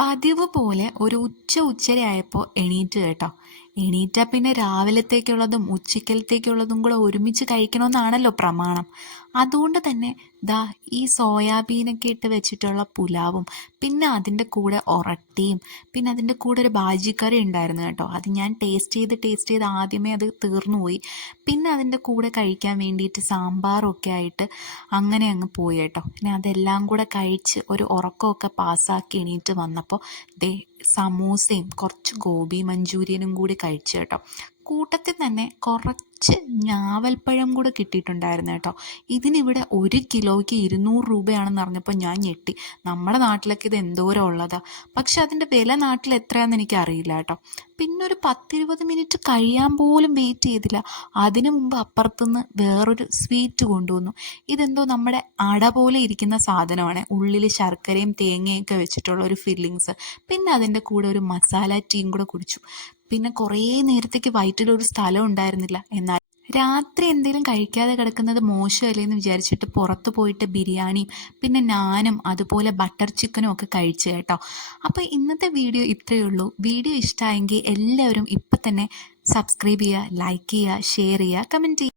പതിവ് പോലെ ഒരു ഉച്ച ഉച്ചരയായപ്പോൾ എണീറ്റ് കേട്ടോ. എണീറ്റാൽ പിന്നെ രാവിലത്തേക്കുള്ളതും ഉച്ചക്കലത്തേക്കുള്ളതും കൂടെ ഒരുമിച്ച് കഴിക്കണമെന്നാണല്ലോ പ്രമാണം. അതുകൊണ്ട് തന്നെ ദാ ഈ സോയാബീനൊക്കെ ഇട്ട് വെച്ചിട്ടുള്ള പുലാവും പിന്നെ അതിന്റെ കൂടെ ഒറട്ടിയും പിന്നെ അതിന്റെ കൂടെ ഒരു ബാജിക്കറി ഉണ്ടായിരുന്നു കേട്ടോ. അത് ഞാൻ ടേസ്റ്റ് ചെയ്ത് ടേസ്റ്റ് ചെയ്ത് ആദ്യമേ അത് തീർന്നു പോയി പിന്നെ അതിന്റെ കൂടെ കഴിക്കാൻ വേണ്ടിയിട്ട് സാമ്പാറൊക്കെ ആയിട്ട് അങ്ങനെ അങ്ങ് പോയി കേട്ടോ. പിന്നെ അതെല്ലാം കൂടെ കഴിച്ച് ഒരു ഉറക്കമൊക്കെ പാസ്സാക്കി എണീറ്റ് വന്നപ്പോൾ ദേ സമൂസയും കുറച്ച് ഗോബി മഞ്ചൂരിയനും കൂടി കഴിച്ചു കേട്ടോ. കൂട്ടത്തിൽ തന്നെ കുറച്ച് ഞാവൽപ്പഴം കൂടെ കിട്ടിയിട്ടുണ്ടായിരുന്നു കേട്ടോ. ഇതിനിവിടെ ഒരു കിലോയ്ക്ക് ഇരുന്നൂറ് രൂപയാണെന്ന് അറിഞ്ഞപ്പോൾ ഞാൻ ഞെട്ടി. നമ്മുടെ നാട്ടിലൊക്കെ ഇത് എന്തോരം ഉള്ളതാ. പക്ഷെ അതിന്റെ വില നാട്ടിൽ എത്രയാണെന്ന് എനിക്ക് അറിയില്ല കേട്ടോ. പിന്നെ ഒരു പത്തിരുപത് മിനിറ്റ് കഴിയാൻ പോലും വെയിറ്റ് ചെയ്തില്ല. അതിനു മുമ്പ് അപ്പുറത്തുനിന്ന് വേറൊരു സ്വീറ്റ് കൊണ്ടുവന്നു. ഇതെന്തോ നമ്മുടെ അട പോലെ ഇരിക്കുന്ന സാധനമാണ്. ഉള്ളിൽ ശർക്കരയും തേങ്ങയൊക്കെ വെച്ചിട്ടുള്ള ഒരു ഫില്ലിങ്സ് പിന്നെ അതിന്റെ കൂടെ ഒരു മസാല ടീയും കൂടെ കുടിച്ചു. പിന്നെ കുറേ നേരത്തേക്ക് വയറ്റിലൊരു സ്ഥലം ഉണ്ടായിരുന്നില്ല. എന്നാൽ രാത്രി എന്തെങ്കിലും കഴിക്കാതെ കിടക്കുന്നത് മോശമല്ലേ എന്ന് വിചാരിച്ചിട്ട് പുറത്ത് പോയിട്ട് ബിരിയാണിയും പിന്നെ നാനും അതുപോലെ ബട്ടർ ചിക്കനും ഒക്കെ കഴിച്ചു കേട്ടോ. അപ്പോൾ ഇന്നത്തെ വീഡിയോ ഇത്രയേ ഉള്ളൂ. വീഡിയോ ഇഷ്ടമായെങ്കിൽ എല്ലാവരും ഇപ്പം തന്നെ സബ്സ്ക്രൈബ് ചെയ്യുക ലൈക്ക് ചെയ്യുക ഷെയർ ചെയ്യുക കമന്റ് ചെയ്യുക.